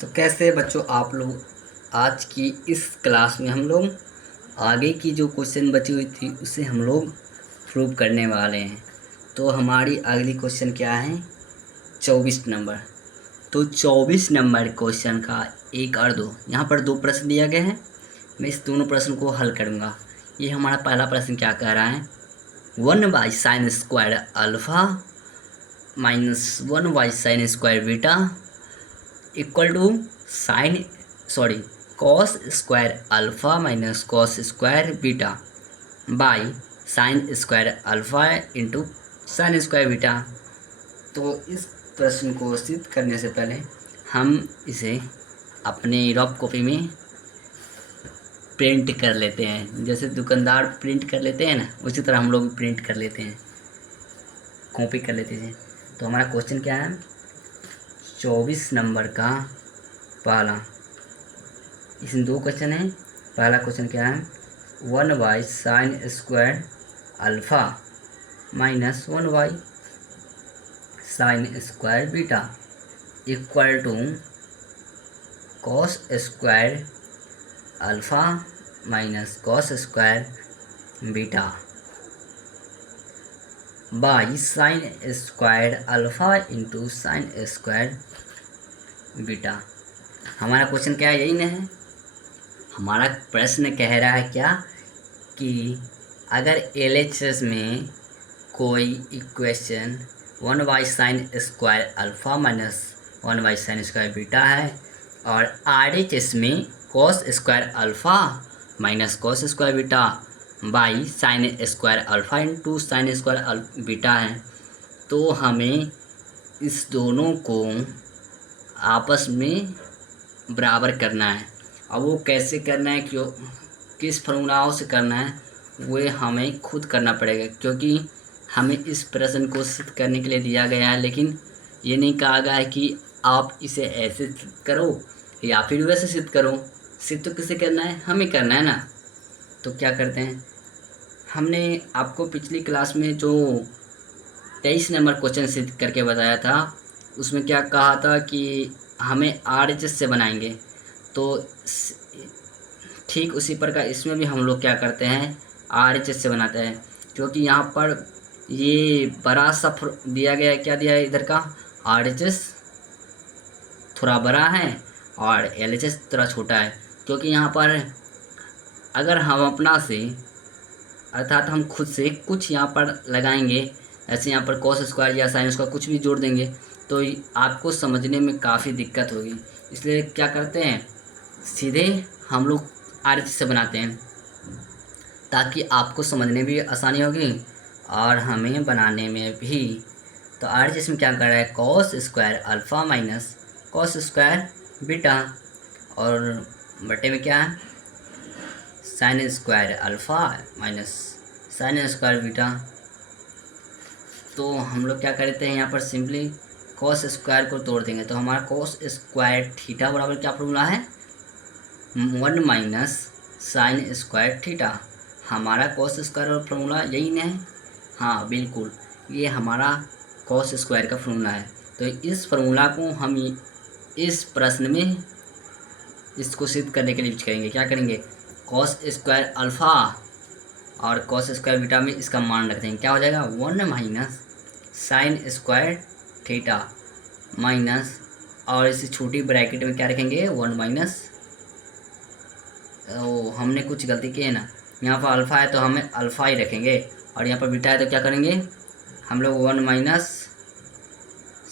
तो कैसे बच्चों आप लोग आज की इस क्लास में हम लोग आगे की जो क्वेश्चन बची हुई थी उसे हम लोग प्रूव करने वाले हैं। तो हमारी अगली क्वेश्चन क्या है? 24 नंबर। तो 24 नंबर क्वेश्चन का एक और दो यहाँ पर दो प्रश्न दिया गया है। मैं इस दोनों प्रश्न को हल करूँगा। ये हमारा पहला प्रश्न क्या कह रहा है? 1/sin² alpha minus 1/sin² beta equal to sine cos square alpha minus cos square beta by sine square alpha into sine square beta. तो इस प्रश्न को सिद्ध करने से पहले हम इसे अपने रफ कॉपी में प्रिंट कर लेते हैं। जैसे दुकानदार प्रिंट कर लेते हैं ना, उसी तरह हम लोग प्रिंट कर लेते हैं, कॉपी कर लेते हैं। तो हमारा क्वेश्चन क्या है? 24 नंबर का पहला, इसमें दो क्वेश्चन है। पहला क्वेश्चन क्या है? 1/sin² alpha minus 1/sin² beta equal to cos square alpha minus cos square beta by sin² alpha into sin² beta. हमारा क्वेश्चन क्या है? यही ना है। हमारा प्रश्न कह रहा है क्या कि अगर LHS में कोई equation 1/sin² alpha minus 1/sin² beta है और RHS में cos square alpha minus cos square beta by sin² alpha into sin² beta है, तो हमें इस दोनों को आपस में बराबर करना है। अब वो कैसे करना है, क्यों, किस फॉर्मूलाओं से करना है, वो हमें खुद करना पड़ेगा, क्योंकि हमें इस प्रश्न को सिद्ध करने के लिए दिया गया है। लेकिन ये नहीं कहा गया है कि आप इसे ऐसे सिद्ध करो या फिर वैसे सिद्ध करो। सिद्ध तो किसे करना है? हमें करना है ना। तो क्या करते हैं, हमने आपको पिछली क्लास में जो 23 नंबर क्वेश्चन सिद्ध करके बताया था, उसमें क्या कहा था कि हमें RHS से बनाएंगे। तो ठीक उसी प्रकार इसमें भी हम लोग क्या करते हैं, RHS से बनाते हैं। क्योंकि यहाँ पर ये बड़ा सा दिया गया है, क्या दिया है इधर का, RHS थोड़ा बड़ा है और LHS थोड़ा छोटा है। क्योंकि यहाँ पर अगर हम अपना से अर्थात हम खुद से कुछ यहाँ पर लगाएंगे, ऐसे यहाँ पर कॉस स्क्वायर या साइन स्क्वायर कुछ भी जोड़ देंगे, तो आपको समझने में काफ़ी दिक्कत होगी। इसलिए क्या करते हैं, सीधे हम लोग RHS से बनाते हैं, ताकि आपको समझने में भी आसानी होगी और हमें बनाने में भी। तो RHS में क्या कर रहा है, cos square alpha minus cos square beta और बटे में क्या है, sin² alpha minus sin² beta. तो हम लोग क्या करते हैं, यहाँ पर सिंपली कॉस स्क्वायर को तोड़ देंगे। तो हमारा कॉस स्क्वायर थीटा बराबर क्या फॉर्मूला है, 1 माइनस sin² थीटा। हमारा कॉस स्क्वायर और फॉर्मूला यही ना है। हाँ बिल्कुल, ये हमारा कॉस स्क्वायर का फॉर्मूला है। तो इस फॉर्मूला को हम इस प्रश्न में इसको सिद्ध करने के लिए यूज करेंगे। क्या करेंगे, कॉस स्क्वायर अल्फ़ा और कॉस स्क्वायर बीटा में इसका मान रख देंगे। क्या हो जाएगा, 1 माइनस sin² थीटा माइनस, और इसी छोटी ब्रैकेट में क्या रखेंगे, 1 माइनस, हमने कुछ गलती की है ना, यहाँ पर अल्फ़ा है तो हमें अल्फ़ा ही रखेंगे, और यहाँ पर बीटा है तो क्या करेंगे हम लोग 1 माइनस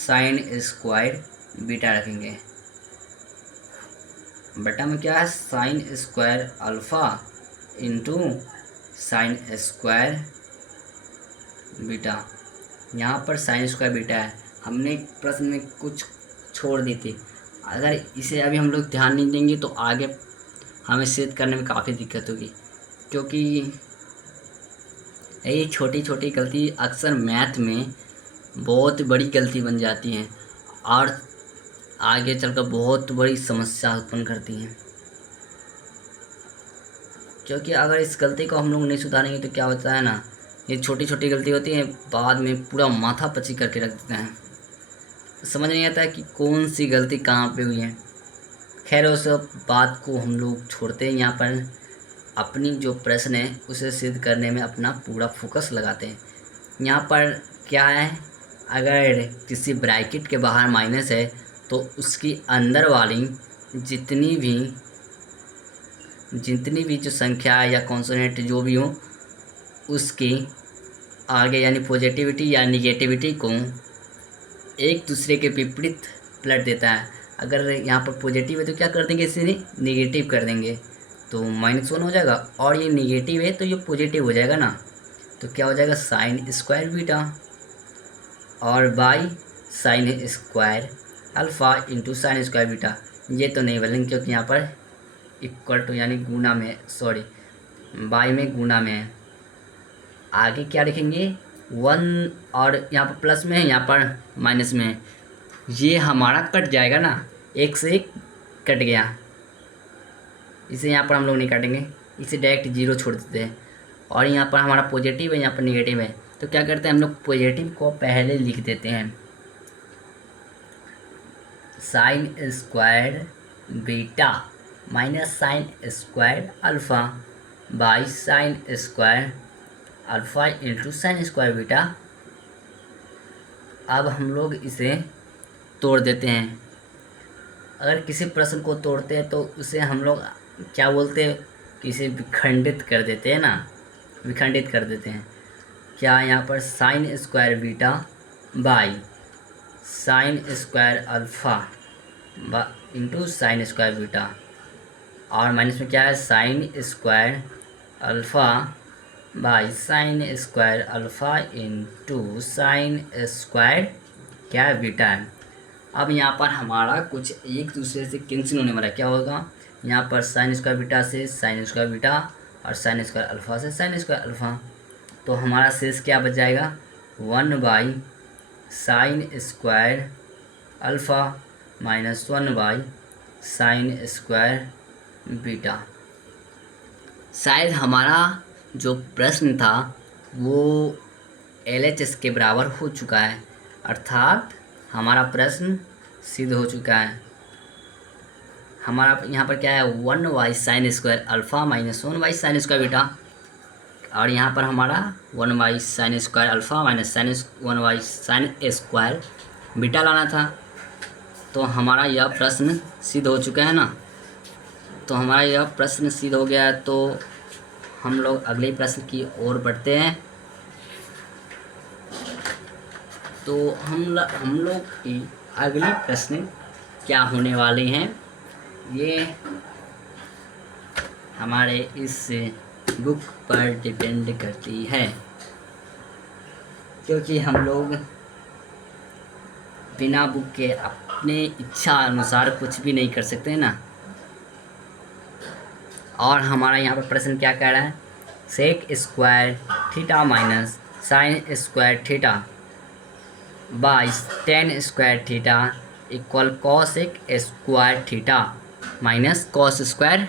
sin² बीटा रखेंगे। बटा में क्या है, sin² alpha into sin² beta. यहाँ पर sin² बीटा है, हमने प्रश्न में कुछ छोड़ दी थी। अगर इसे अभी हम लोग ध्यान नहीं देंगे तो आगे हमें सिद्ध करने में काफ़ी दिक्कत होगी, क्योंकि ये छोटी छोटी गलती अक्सर मैथ में बहुत बड़ी गलती बन जाती हैं और आगे चलकर बहुत बड़ी समस्या उत्पन्न करती हैं। क्योंकि अगर इस गलती को हम लोग नहीं सुधारेंगे तो क्या होता है ना, ये छोटी छोटी गलती होती है, बाद में पूरा माथा पच्ची करके रख देते हैं। समझ नहीं आता है कि कौन सी गलती कहाँ पे हुई है। खैर उस बात को हम लोग छोड़ते हैं, यहाँ पर अपनी जो प्रश्न है उसे सिद्ध करने में अपना पूरा फोकस लगाते हैं। यहाँ पर क्या है, अगर किसी ब्रैकेट के बाहर माइनस है तो उसकी अंदर वाली जितनी भी जो संख्या है या कॉन्सोनेंट जो भी हो उसकी आगे यानी पॉजिटिविटी या निगेटिविटी को एक दूसरे के विपरीत पलट देता है। अगर यहाँ पर पॉजिटिव है तो क्या कर देंगे, इसे निगेटिव कर देंगे तो -1 हो जाएगा, और ये निगेटिव है तो ये पॉजिटिव हो जाएगा ना, तो क्या हो जाएगा साइन स्क्वायर बीटा और by sine square alpha into sine square beta. ये तो नहीं बोलेंगे क्योंकि यहाँ पर इक्वल टू यानी गुना में, सॉरी बाई में गुना में है। आगे क्या लिखेंगे 1, और यहाँ पर प्लस में है, यहाँ पर माइनस में है। ये हमारा कट जाएगा ना, एक से एक कट गया, इसे यहाँ पर हम लोग नहीं काटेंगे, इसे डायरेक्ट 0 छोड़ देते हैं। और यहाँ पर हमारा पॉजिटिव है, यहाँ पर निगेटिव है, तो क्या करते हैं हम लोग पॉजिटिव को पहले लिख देते हैं, sign square beta minus sine square alpha by sine square alpha into sine square beta. अब हम लोग इसे तोड़ देते हैं। अगर किसी प्रश्न को तोड़ते हैं तो उसे हम लोग क्या बोलते हैं, किसे विखंडित कर देते हैं ना, विखंडित कर देते हैं। क्या यहाँ पर sign square beta by sine square alpha into sine square beta, और माइनस में क्या है sign square alpha by sine square alpha into sine square क्या है बीटा है। अब यहाँ पर हमारा कुछ एक दूसरे से कैंसिल होने वाला है, क्या होगा यहाँ पर साइन स्क्वायर बीटा से साइन स्क्वायर बीटा और साइन स्क्वायर अल्फ़ा से साइन स्क्वायर अल्फ़ा, तो हमारा शेष क्या बच जाएगा 1 by sine square alpha minus 1 by sine square beta. शायद हमारा जो प्रश्न था वो LHS के बराबर हो चुका है, अर्थात हमारा प्रश्न सिद्ध हो चुका है। हमारा यहाँ पर क्या है 1 by sine square alpha minus 1 by sine square beta, और यहाँ पर हमारा 1 by sine square alpha minus 1 by sine square beta लाना था। तो हमारा यह प्रश्न सिद्ध हो चुका है ना, तो हमारा यह प्रश्न सिद्ध हो गया है। तो हम लोग अगले प्रश्न की ओर बढ़ते हैं। तो हम लोग की अगली प्रश्न क्या होने वाले हैं, ये हमारे इस बुक पर डिपेंड करती है, क्योंकि हम लोग बिना बुक के अपने इच्छा अनुसार कुछ भी नहीं कर सकते हैं ना। और हमारा यहाँ पर प्रश्न क्या कह रहा है, sec square theta minus sine square theta by tan square theta equal cosec square theta minus cos square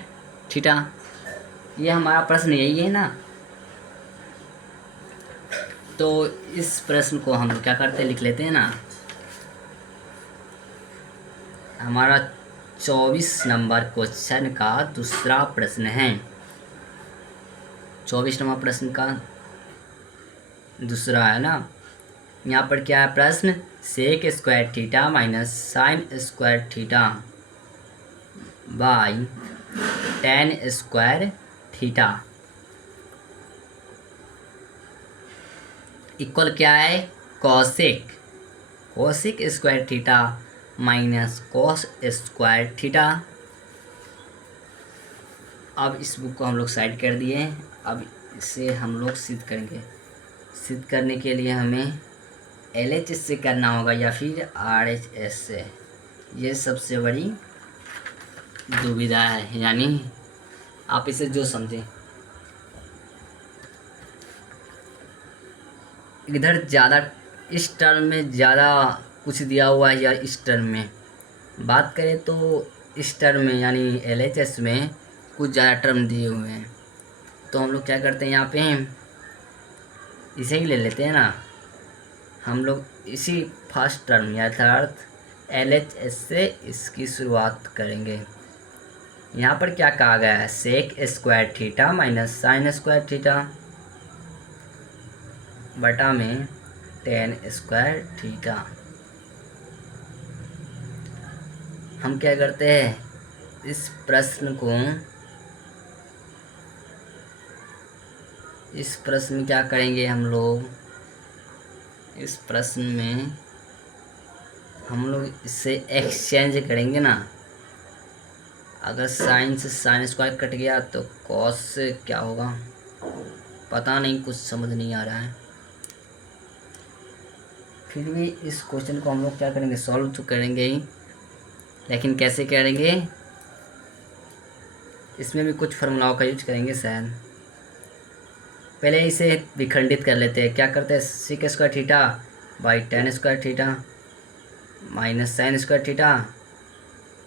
theta. ये हमारा प्रश्न यही है ना। तो इस प्रश्न को हम क्या करते हैं, लिख लेते हैं ना। हमारा 24 नंबर क्वेश्चन का दूसरा प्रश्न है, 24 नंबर प्रश्न का दूसरा है ना। यहाँ पर क्या है प्रश्न, sec square theta minus sine square theta by tan square theta equal क्या है cosec square theta minus cos square theta. अब इस बुक को हम लोग साइड कर दिए हैं। अब इसे हम लोग सिद्ध करेंगे। सिद्ध करने के लिए हमें LHS से करना होगा या फिर RHS से, ये सबसे बड़ी दुविधा है, यानी आप इसे जो समझें। इधर ज़्यादा इस टर्म में ज़्यादा कुछ दिया हुआ है या इस टर्म में बात करें तो इस टर्म में यानी LHS में कुछ ज़्यादा टर्म दिए हुए हैं। तो हम लोग क्या करते हैं, यहाँ पे इसे ही ले लेते हैं ना। हम लोग इसी फर्स्ट टर्म या अर्थात LHS से इसकी शुरुआत करेंगे। यहाँ पर क्या कहा गया है, sec square theta minus sine square theta बटा में टेन स्क्वायर थीटा। हम क्या करते हैं, इस प्रश्न में क्या करेंगे हम लोग, इस प्रश्न में हम लोग इससे एक्सचेंज करेंगे ना। अगर साइन से साइन स्क्वायर कट गया तो कॉस से क्या होगा, पता नहीं, कुछ समझ नहीं आ रहा है। फिर भी इस क्वेश्चन को हम लोग क्या करेंगे, सॉल्व तो करेंगे ही, लेकिन कैसे करेंगे, इसमें भी कुछ फार्मूलाओं का यूज करेंगे शायद। पहले इसे विखंडित कर लेते हैं। क्या करते हैं, seek square theta by tan square theta minus sine square theta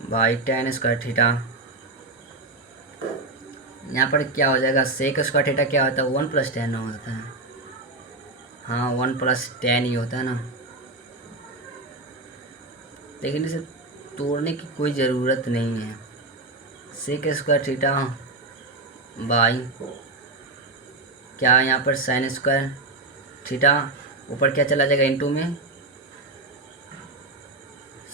by tan square theta. यहाँ पर क्या हो जाएगा, सेक स्क्वायर थीटा क्या होता है, 1+10 होता है। हाँ 1+10 ही होता है ना, लेकिन इसे तोड़ने की कोई ज़रूरत नहीं है। सेक स्क्वायर थीटा बाई क्या, यहाँ पर साइन स्क्वायर थीटा, ऊपर क्या चला जाएगा इनटू में,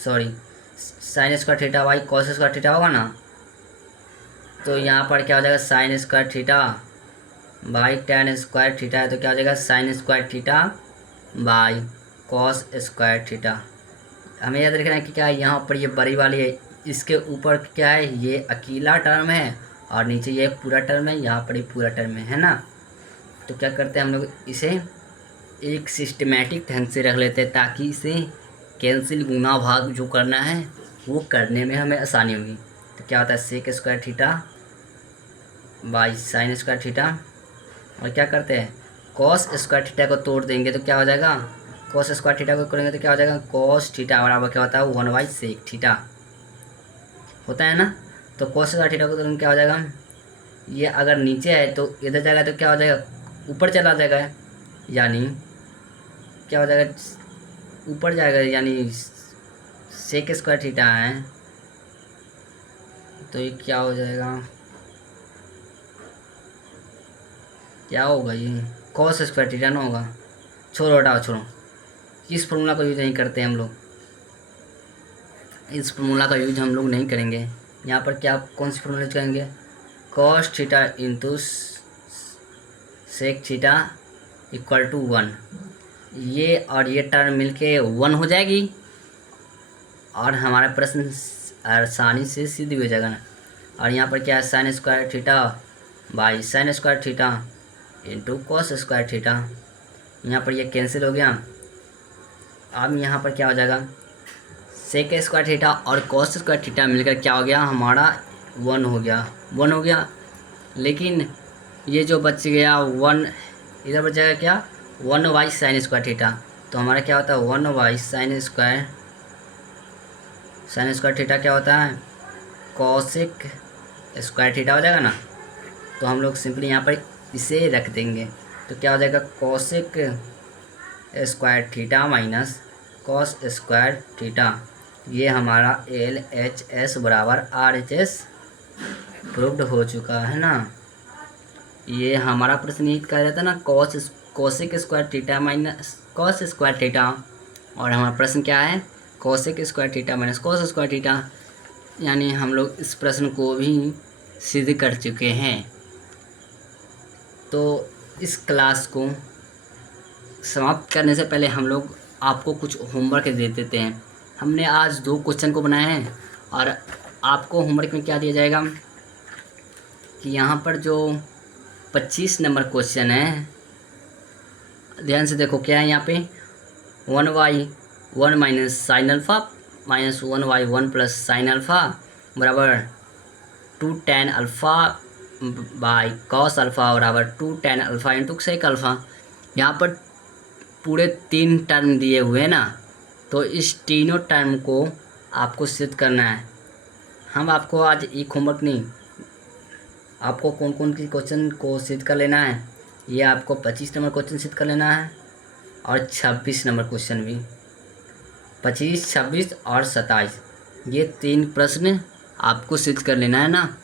sorry sine square theta by cos square theta होगा ना, तो यहाँ पर क्या हो जाएगा, sign square theta by tan square theta है, तो क्या हो जाएगा sign square theta by cos square theta. हमें याद रखना है कि क्या है, यहाँ पर ये बड़ी वाली है, इसके ऊपर क्या है, ये अकेला टर्म है और नीचे ये पूरा टर्म है, यहाँ पर ही पूरा टर्म है ना। तो क्या करते हैं हम लोग, इसे एक सिस्टमेटिक ढंग से रख लेते हैं ताकि इसे कैंसिल गुना भाग जो करना है वो करने में हमें आसानी होगी। तो क्या होता है, sec square theta by sine square theta, और क्या करते हैं, कॉस स्क्वायर थीटा को तोड़ देंगे तो क्या हो जाएगा, कॉस स्क्वायर थीटा को करेंगे तो क्या हो जाएगा, कॉस थीटा बराबर क्या होता है, 1/सेक थीटा होता है ना। तो कॉस स्क्वायर थीटा को तोड़ेंगे क्या हो जाएगा, ये अगर नीचे है तो इधर जाएगा तो क्या हो जाएगा, ऊपर चला जाएगा, यानी क्या हो जाएगा, ऊपर जाएगा, यानी सेक स्क्वायर थीटा है तो ये क्या हो जाएगा, क्या होगा, ये कॉस स्क्वायर थीटा ना होगा। छोड़ो हटाओ छोड़ो, इस फार्मूला को यूज नहीं करते हम लोग, इस फार्मूला का यूज हम लोग नहीं करेंगे। यहाँ पर क्या, कौन सी फार्मूला यूज करेंगे, cos theta into sec theta equal to 1, ये और ये टर्म मिलके 1 हो जाएगी और हमारा प्रश्न आसानी से सिद्ध हो जाएगा ना। और यहाँ पर क्या है, sign square theta by sine square theta into cos square theta, यहाँ पर ये कैंसिल हो गया। अब यहाँ पर क्या हो जाएगा, सेक स्क्वायर थीटा और कॉस स्क्वायर थीटा मिलकर क्या हो गया, हमारा 1 हो गया। लेकिन ये जो बच गया 1, इधर बच जाएगा क्या, 1 साइन स्क्वायर थीटा, तो हमारा क्या होता है 1 साइन स्क्वायर थीटा क्या होता है, कॉसेक स्क्वायर थीटा हो जाएगा ना। तो हम लोग सिंपली यहाँ पर इसे रख देंगे तो क्या हो जाएगा, cosec square theta minus cos square theta, ये हमारा LHS बराबर RHS प्रूव्ड हो चुका है ना। ये हमारा प्रश्न ये कह रहा था ना, cosec square theta minus cos square theta, और हमारा प्रश्न क्या है, cosec square theta minus cos square theta, यानी हम लोग इस प्रश्न को भी सिद्ध कर चुके हैं। तो इस क्लास को समाप्त करने से पहले हम लोग आपको कुछ होमवर्क दे देते हैं। हमने आज 2 क्वेश्चन को बनाया है और आपको होमवर्क में क्या दिया जाएगा कि यहाँ पर जो 25 नंबर क्वेश्चन है, ध्यान से देखो क्या है यहाँ पे, 1/1 minus sine alpha minus 1/1 plus sine alpha बराबर 2 tan alpha by cos alpha बराबर 2 tan alpha into sec alpha. यहाँ पर पूरे 3 टर्म दिए हुए हैं ना, तो इस तीनों टर्म को आपको सिद्ध करना है। हम आपको आज एक होमवर्क नहीं, आपको कौन कौन सी क्वेश्चन को सिद्ध कर लेना है, ये आपको 25 नंबर क्वेश्चन सिद्ध कर लेना है और 26 नंबर क्वेश्चन भी, 25, 26 और 27, ये 3 प्रश्न आपको सिद्ध कर लेना है ना।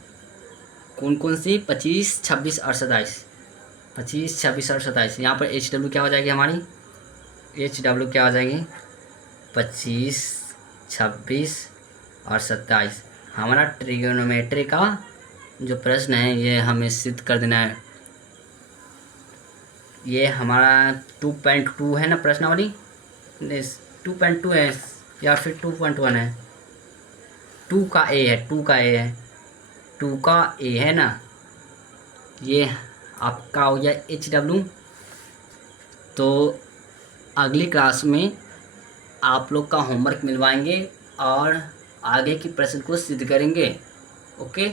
कौन कौन सी? 25, 26 और 27। 25, 26 और 27। यहाँ पर एच डब्ल्यू क्या हो जाएगी हमारी? एच डब्ल्यू क्या हो जाएगी? 25, 26 और 27। हमारा ट्रिग्नोमेट्री का जो प्रश्न है ये हमें सिद्ध कर देना है। ये हमारा 2.2 है ना प्रश्नावली? 2.2 है या फिर 2.1 है? 2 का ए है, 2 का ए है, 2 का ए है ना। ये आपका हो गया एच डब्ल्यू। तो अगली क्लास में आप लोग का होमवर्क मिलवाएंगे और आगे की प्रश्न को सिद्ध करेंगे। ओके।